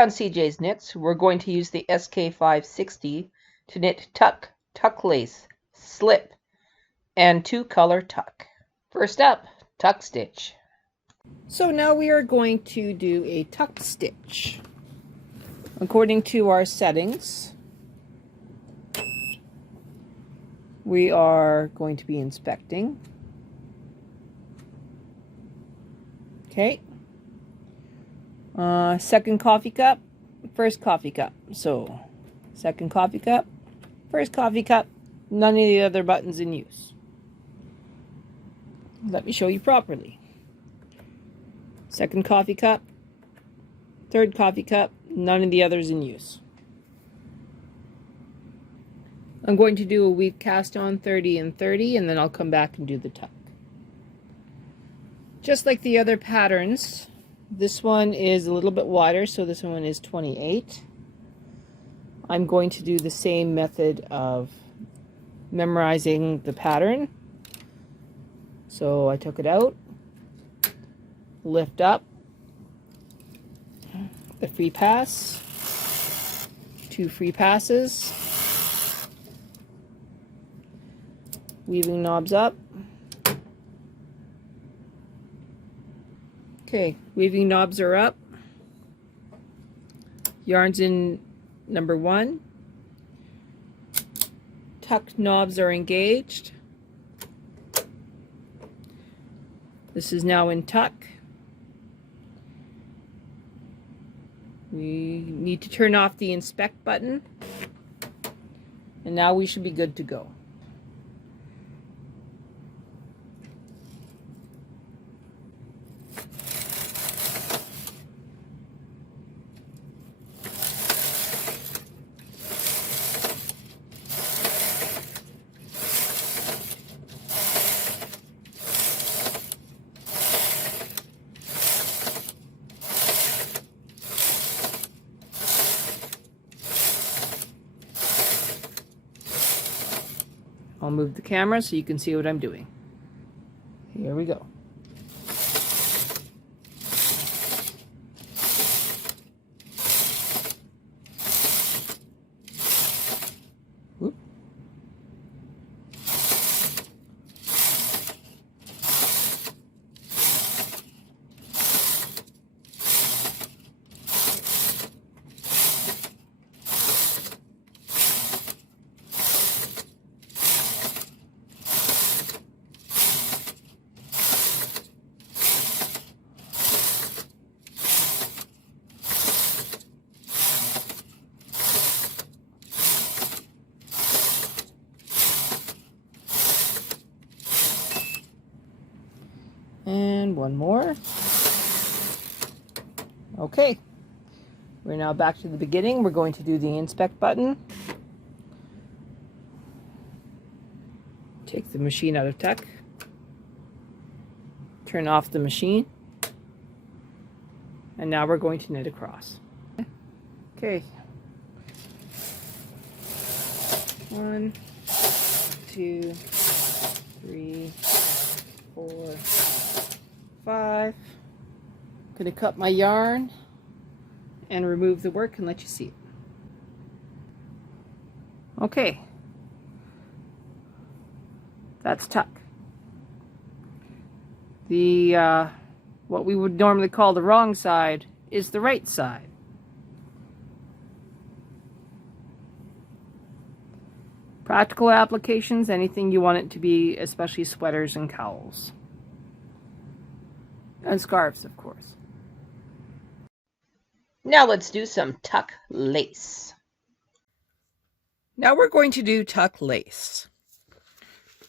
on CJ's Knits, we're going to use the SK560 to knit tuck, tuck lace, slip, and 2-color tuck. First up, tuck stitch. So now we are going to do a tuck stitch. According to our settings, we are going to be inspecting. Okay. Second coffee cup, first coffee cup. So, second coffee cup, first coffee cup, none of the other buttons in use. Let me show you properly. Second coffee cup, third coffee cup, none of the others in use. I'm going to do a weave cast on 30 and 30, and then I'll come back and do the tuck. Just like the other patterns, this one is a little bit wider, so this one is 28. I'm going to do the same method of memorizing the pattern. So I took it out, lift up, the free pass, 2 free passes, weaving knobs up. Okay, weaving knobs are up. Yarns in number 1. Tuck knobs are engaged. This is now in tuck. We need to turn off the inspect button. And now we should be good to go. I'll move the camera so you can see what I'm doing. Here we go. Whoop. And one more. Okay, we're now back to the beginning. We're going to do the inspect button. Take the machine out of tuck. Turn off the machine. And now we're going to knit across. Okay. 1, 2, 3, 4, 5. I'm going to cut my yarn and remove the work and let you see it. Okay, that's tuck. The what we would normally call the wrong side is the right side. Practical applications, anything you want it to be, especially sweaters and cowls. And scarves, of course. Now let's do some tuck lace. Now we're going to do tuck lace.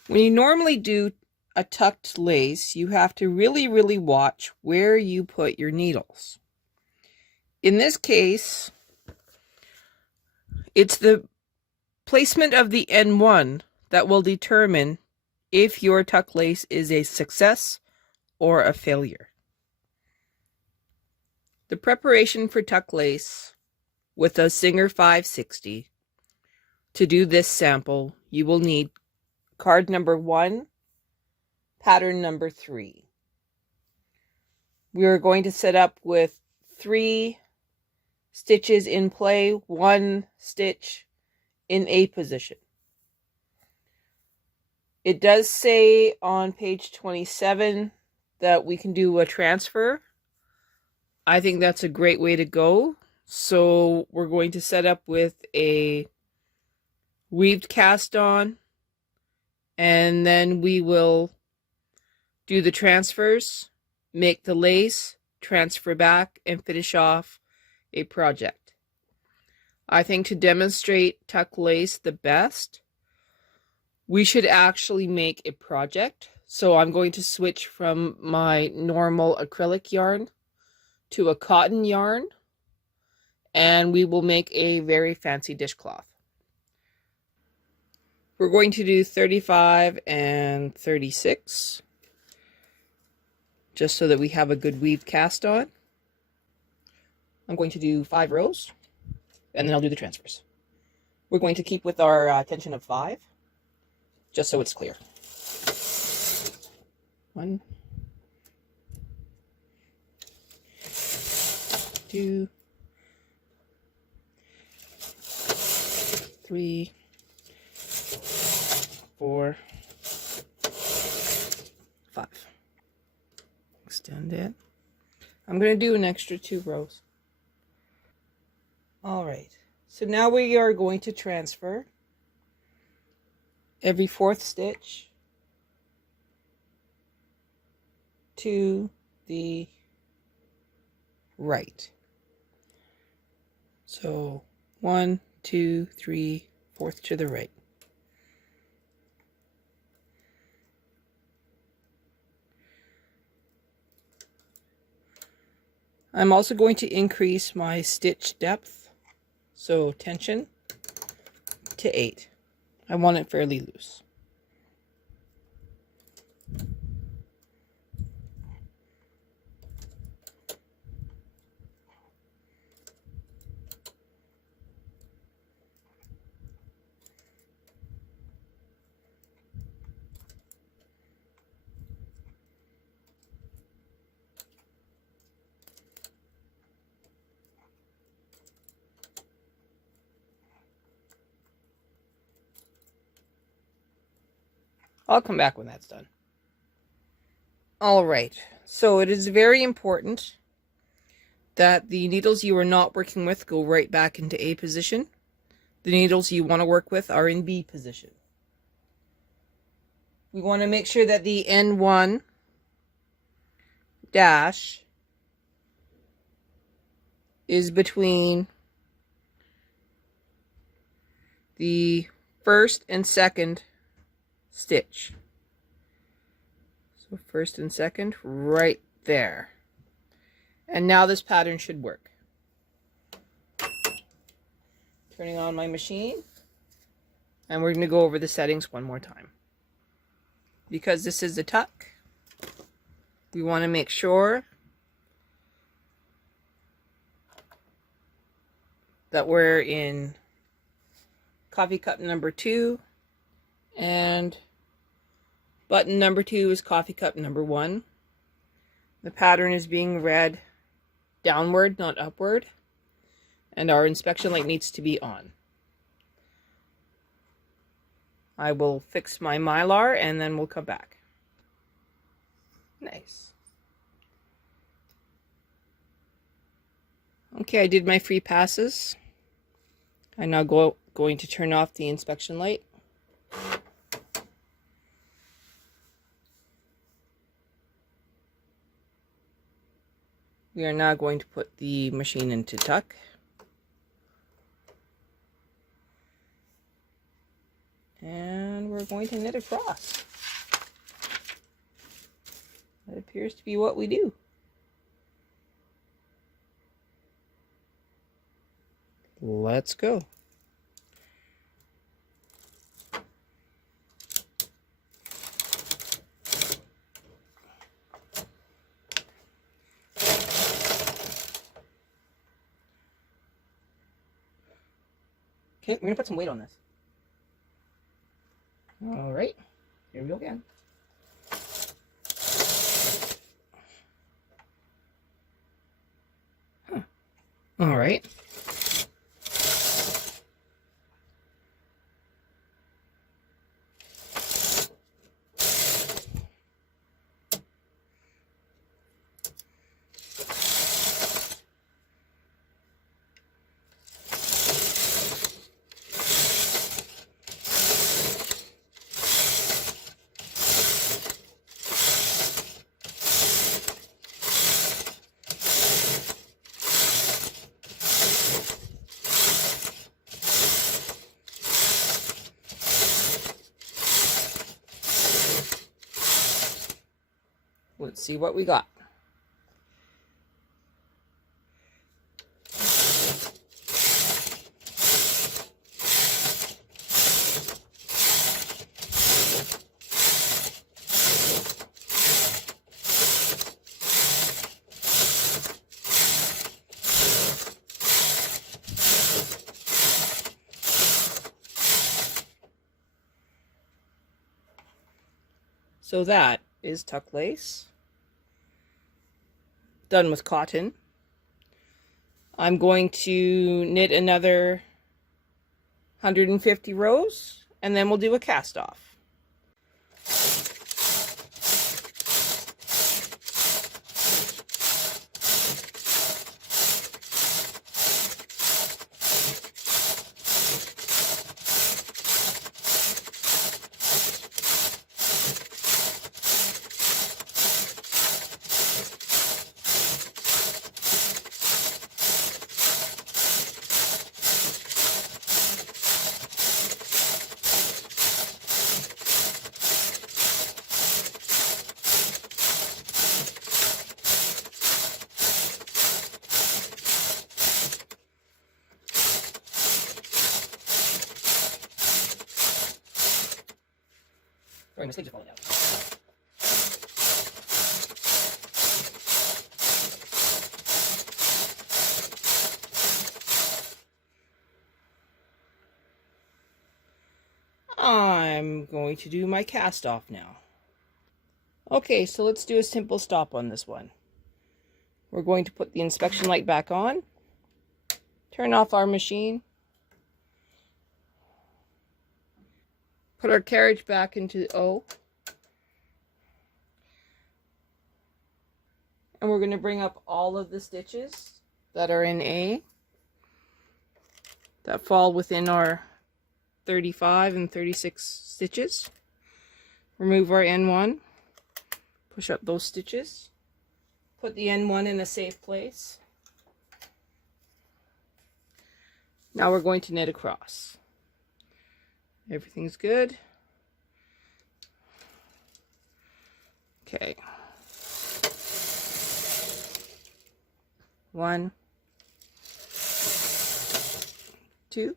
When you normally do a tucked lace, you have to really watch where you put your needles. In this case, it's the placement of the N1 that will determine if your tuck lace is a success or a failure. The preparation for tuck lace with a Singer 560. To do this sample, you will need card number 1, pattern number 3. We are going to set up with 3 stitches in play, 1 stitch in A position. It does say on page 27 that we can do a transfer. I think that's a great way to go. So we're going to set up with a weaved cast on, and then we will do the transfers, make the lace, transfer back, and finish off a project. I think to demonstrate tuck lace the best, we should actually make a project. So I'm going to switch from my normal acrylic yarn to a cotton yarn, and we will make a very fancy dishcloth. We're going to do 35 and 36, just so that we have a good weave cast on. I'm going to do 5 rows, and then I'll do the transfers. We're going to keep with our tension of 5, just so it's clear. 1, 2, 3, 4, 5. Extend it. I'm going to do an extra 2 rows. All right, so now we are going to transfer every 4th stitch to the right. So 1, 2, 3, 4th to the right. I'm also going to increase my stitch depth, so tension, to 8. I want it fairly loose. I'll come back when that's done. All right, so it is very important that the needles you are not working with go right back into A position. The needles you want to work with are in B position. We want to make sure that the N1 dash is between the 1st and 2nd stitch. So 1st and 2nd right there. And now this pattern should work. Turning on my machine, and we're going to go over the settings one more time. Because this is a tuck, we want to make sure that we're in coffee cup number 2, and button number 2 is coffee cup number 1. The pattern is being read downward, not upward, and our inspection light needs to be on. I will fix my Mylar and then we'll come back. Nice. Okay, I did my free passes. I'm now going to turn off the inspection light. We are now going to put the machine into tuck. And we're going to knit across. That appears to be what we do. Let's go. Okay, we're going to put some weight on this. All right, here we go again. Huh. All right, Let's see what we got. So that is tuck lace, done with cotton. I'm going to knit another 150 rows, and then we'll do a cast off. Sorry, my sleeves are falling out. I'm going to do my cast off now. Okay, so let's do a simple stop on this one. We're going to put the inspection light back on, turn off our machine, put our carriage back into O, and we're going to bring up all of the stitches that are in A that fall within our 35 and 36 stitches. Remove our N1, push up those stitches, put the N1 in a safe place. Now we're going to knit across. Everything's good. Okay. 1, 2.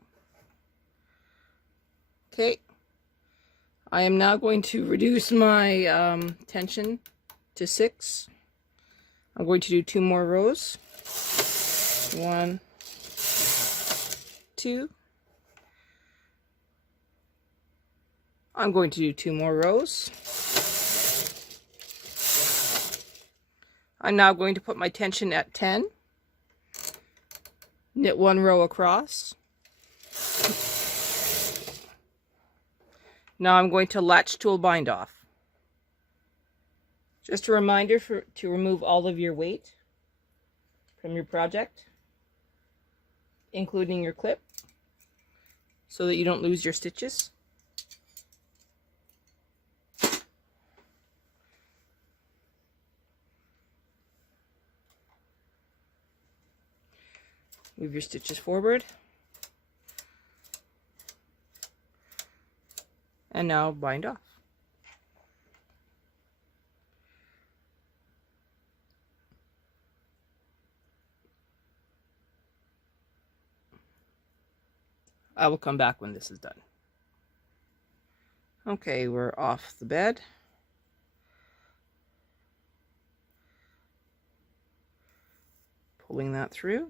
Okay. I am now going to reduce my tension to 6. I'm going to do 2 more rows. 1, 2. I'm going to do 2 more rows. I'm now going to put my tension at 10. Knit 1 row across. Now I'm going to latch tool bind off. Just a reminder to remove all of your weight from your project, including your clip, so that you don't lose your stitches. Move your stitches forward. And now bind off. I will come back when this is done. Okay, we're off the bed. Pulling that through.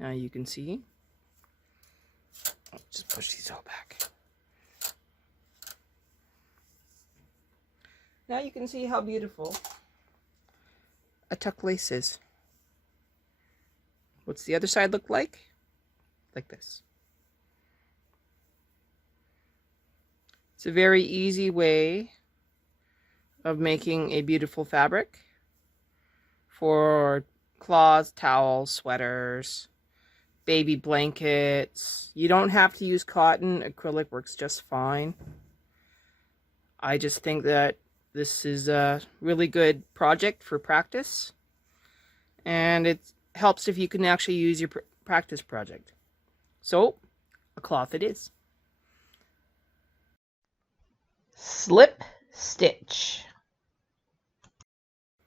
Now you can see. I'll just push these all back. Now you can see how beautiful a tuck lace is. What's the other side look like? Like this. It's a very easy way of making a beautiful fabric for cloths, towels, sweaters, baby blankets. You don't have to use cotton. Acrylic works just fine. I just think that this is a really good project for practice, and it helps if you can actually use your practice project. So, a cloth it is. Slip, stitch.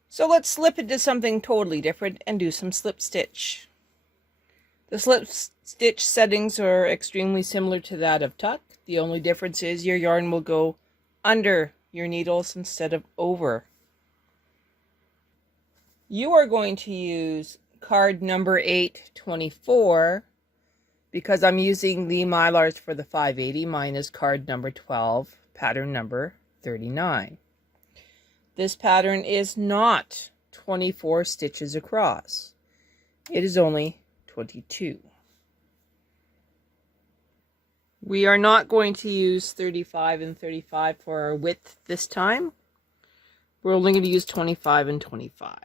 So let's slip into something totally different and do some slip stitch. The slip stitch settings are extremely similar to that of tuck. The only difference is your yarn will go under your needles instead of over. You are going to use card number 824 because I'm using the Mylars for the 580. Mine is card number 12, pattern number 39. This pattern is not 24 stitches across. It is only 22. We are not going to use 35 and 35 for our width this time. We're only going to use 25 and 25.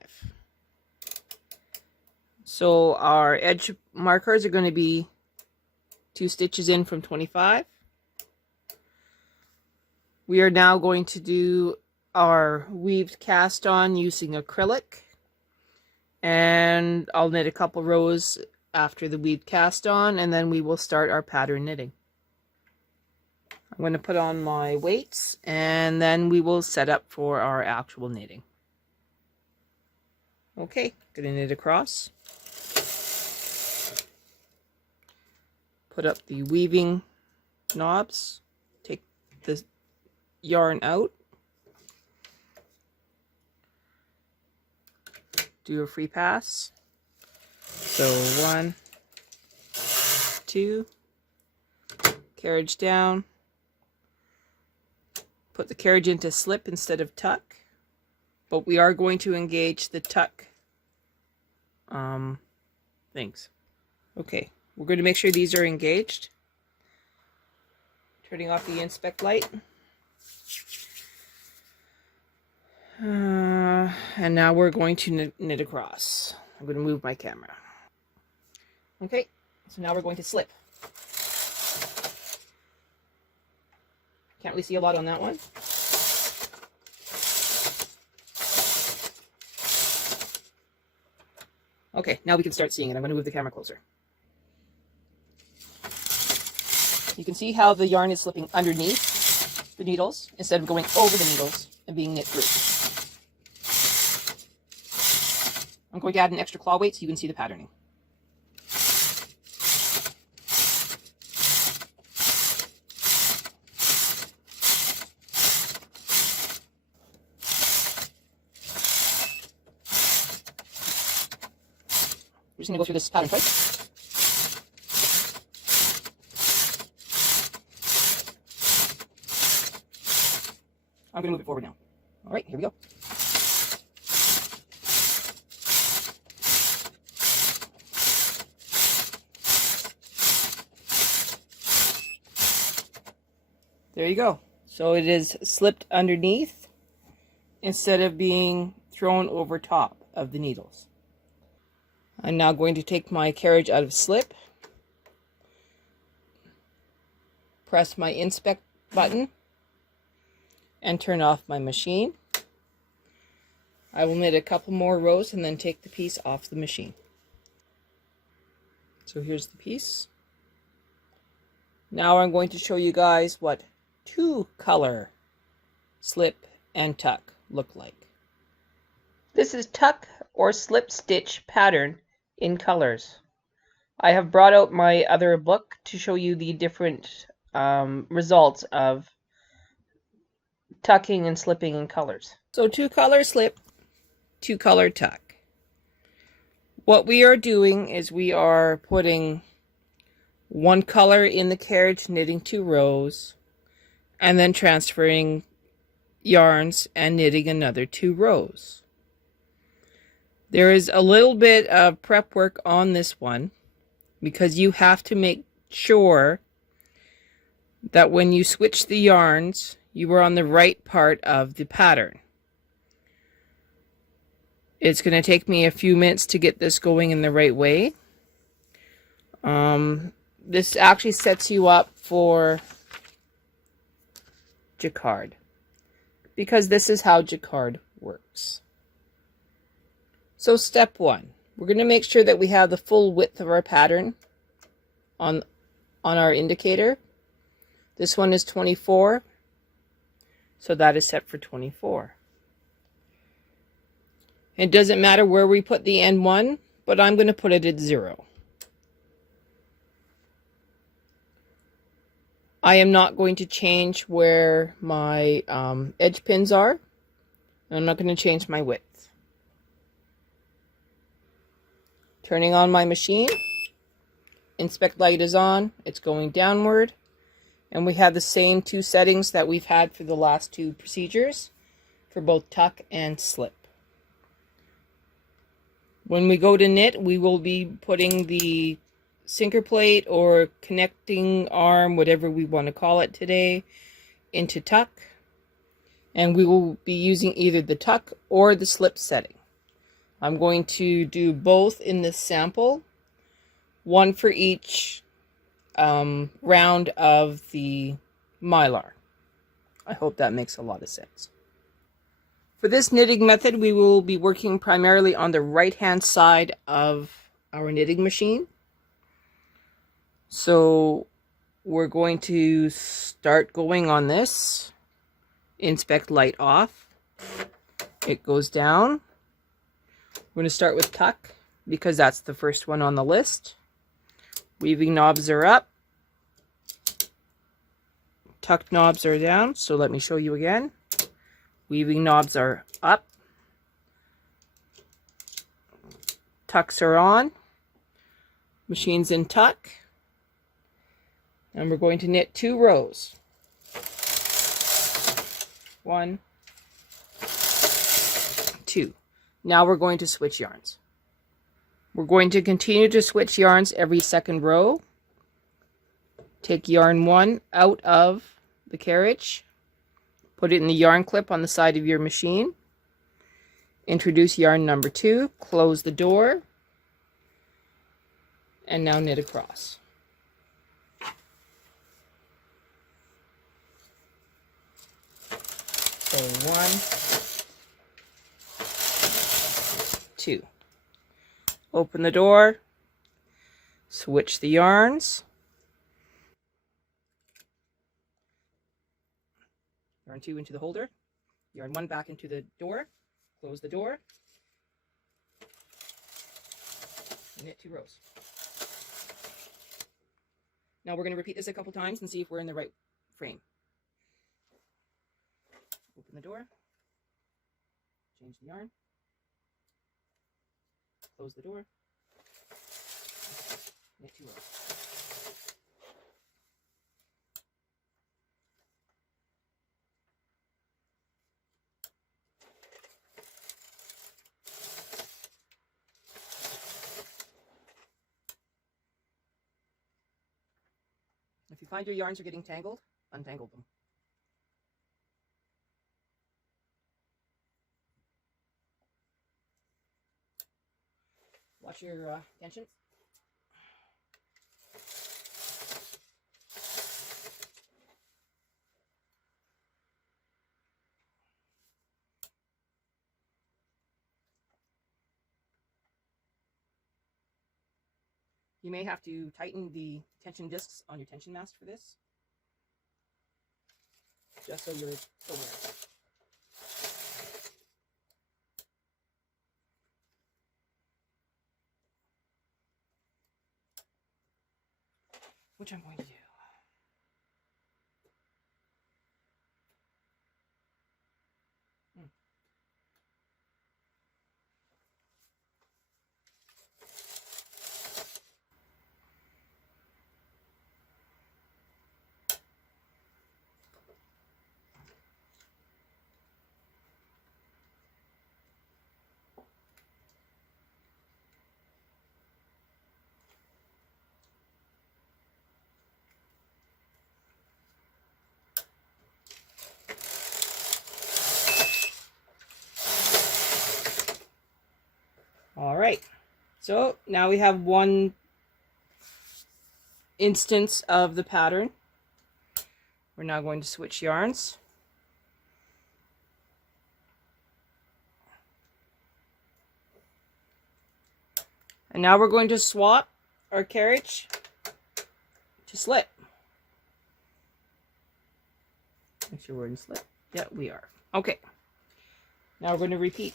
So our edge markers are going to be 2 stitches in from 25. We are now going to do our weaved cast on using acrylic, and I'll knit a couple rows after the weaved cast on, and then we will start our pattern knitting. I'm going to put on my weights, and then we will set up for our actual knitting. Okay, going to knit across. Put up the weaving knobs, take the yarn out, do a free pass. So 1, 2, carriage down, put the carriage into slip instead of tuck, but we are going to engage the tuck things. Okay, we're going to make sure these are engaged. Turning off the inspect light. And now we're going to knit across. I'm going to move my camera. Okay, so now we're going to slip. Can't really see a lot on that one. Okay, now we can start seeing it. I'm going to move the camera closer. You can see how the yarn is slipping underneath the needles instead of going over the needles and being knit through. I'm going to add an extra claw weight so you can see the patterning. We're just going to go through this pattern twice. I'm going to move it forward now. All right, here we go. There you go. So it is slipped underneath instead of being thrown over top of the needles. I'm now going to take my carriage out of slip, press my inspect button, and turn off my machine. I will knit a couple more rows and then take the piece off the machine. So here's the piece. Now I'm going to show you guys what 2-color slip and tuck look like. This is tuck or slip stitch pattern in colors. I have brought out my other book to show you the different results of tucking and slipping in colors. So 2-color slip, 2-color tuck. What we are doing is we are putting 1 color in the carriage, knitting 2 rows, and then transferring yarns and knitting another 2 rows. There is a little bit of prep work on this one because you have to make sure that when you switch the yarns, you are on the right part of the pattern. It's going to take me a few minutes to get this going in the right way. This actually sets you up for jacquard, because this is how jacquard works. So step 1, we're going to make sure that we have the full width of our pattern on our indicator. This one is 24, So that is set for 24. It doesn't matter where we put the N1, but I'm going to put it at 0. I am not going to change where my edge pins are. I'm not going to change my width. Turning on my machine. Inspect light is on. It's going downward. And we have the same 2 settings that we've had for the last 2 procedures for both tuck and slip. When we go to knit, we will be putting the sinker plate or connecting arm, whatever we want to call it today, into tuck. And we will be using either the tuck or the slip setting. I'm going to do both in this sample, one for each round of the Mylar. I hope that makes a lot of sense. For this knitting method, we will be working primarily on the right-hand side of our knitting machine. So we're going to start going on this. Inspect light off. It goes down. We're going to start with tuck because that's the first one on the list. Weaving knobs are up. Tuck knobs are down. So let me show you again. Weaving knobs are up. Tucks are on. Machine's in tuck. And we're going to knit 2 rows. 1, 2. Now we're going to switch yarns. We're going to continue to switch yarns every second row. Take yarn 1 out of the carriage. Put it in the yarn clip on the side of your machine. Introduce yarn number 2. Close the door. And now knit across. So 1, 2. Open the door. Switch the yarns. Yarn 2 into the holder. Yarn 1 back into the door. Close the door. Knit 2 rows. Now we're going to repeat this a couple times and see if we're in the right frame. Open the door. Change the yarn. Close the door. Knit 2 rows. If you find your yarns are getting tangled, untangle them. Watch your tensions. You may have to tighten the tension discs on your tension mast for this, just so you're aware. Which I'm going to do. All right, so now we have one instance of the pattern. We're now going to switch yarns. And now we're going to swap our carriage to slip. Make sure we're in slip. Yeah, we are. Okay. Now we're going to repeat.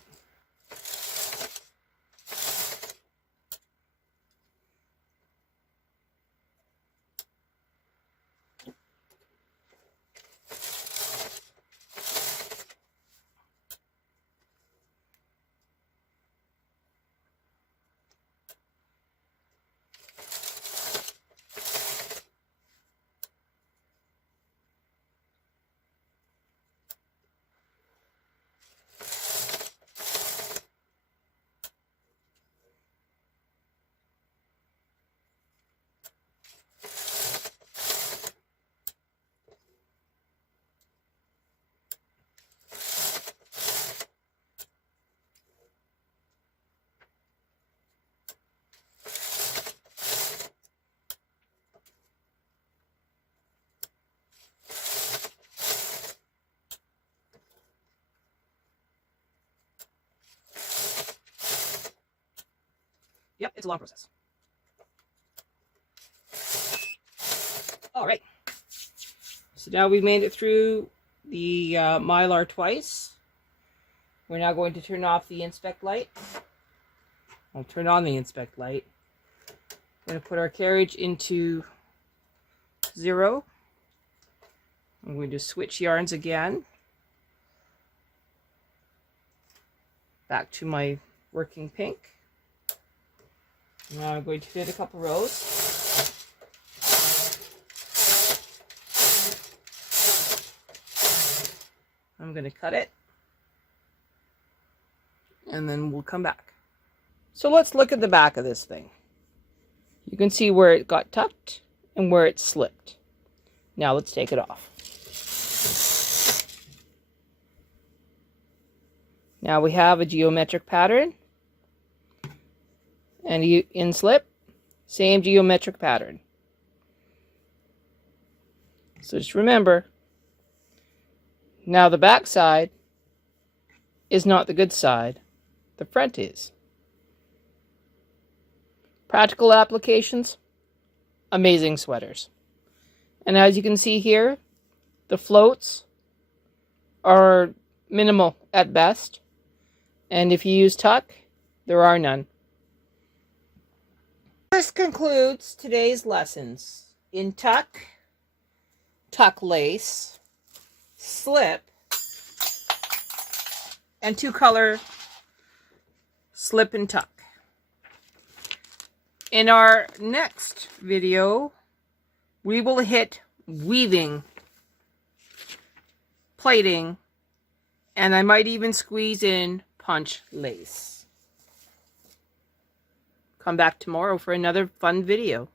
Yep, it's a long process. All right. So now we've made it through the Mylar twice. We're now going to turn off the inspect light. I'll turn on the inspect light. We're going to put our carriage into 0. I'm going to switch yarns again. Back to my working pink. Now I'm going to knit a couple rows. I'm going to cut it. And then we'll come back. So let's look at the back of this thing. You can see where it got tucked and where it slipped. Now let's take it off. Now we have a geometric pattern. And in slip, same geometric pattern. So just remember, now the back side is not the good side, the front is. Practical applications, amazing sweaters. And as you can see here, the floats are minimal at best. And if you use tuck, there are none. This concludes today's lessons in tuck, tuck lace, slip, and 2-color slip and tuck. In our next video, we will hit weaving, plaiting, and I might even squeeze in punch lace. Come back tomorrow for another fun video.